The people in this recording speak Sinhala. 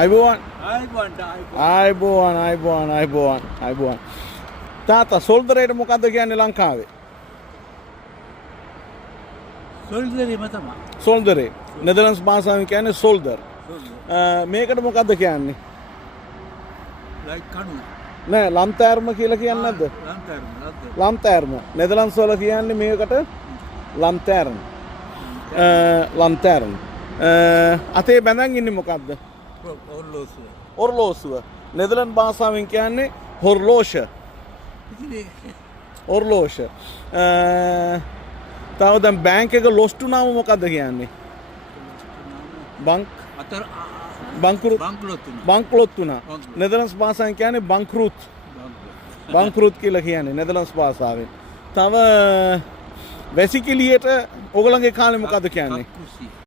අයිබෝවන්. තාත්තා සොල්දරයට මොකද්ද කියන්නේ ලංකාවේ? සොල්දරේම තමයි. සොල්දරේ. නෙදර්ලන්ඩ්ස් භාෂාවෙන් කියන්නේ සොල්දර්. මේකට මොකද්ද කියන්නේ? ලයික් කණු. නෑ ලම්තෑර්ම කියලා කියන්නේ නැද්ද? ලම්තෑර්ම. නෙදර්ලන්ඩ්ස් වල කියන්නේ මේකට ලම්තෑර්ම්. ලම්තෑර්ම්. අතේ බැඳන් ඉන්නේ මොකද්ද? ඔර්ලෝසුව. ඔර්ලෝසුව. නෙදර්ලන්ඩ් භාෂාවෙන් කියන්නේ හොර්ලෝෂ. ඔර්ලෝෂ. තව දැන් බැංක් එක ලොස්ට් වුණාම මොකද්ද කියන්නේ? බංක්ලොත් වුණා. නෙදර්ලන්ඩ්ස් භාෂාවෙන් කියන්නේ බංක්රුත් කියලා කියන්නේ නෙදර්ලන්ඩ්ස් භාෂාවෙන්. තව වැසිකිළියට ඔයගලගේ කාලේ මොකද්ද කියන්නේ?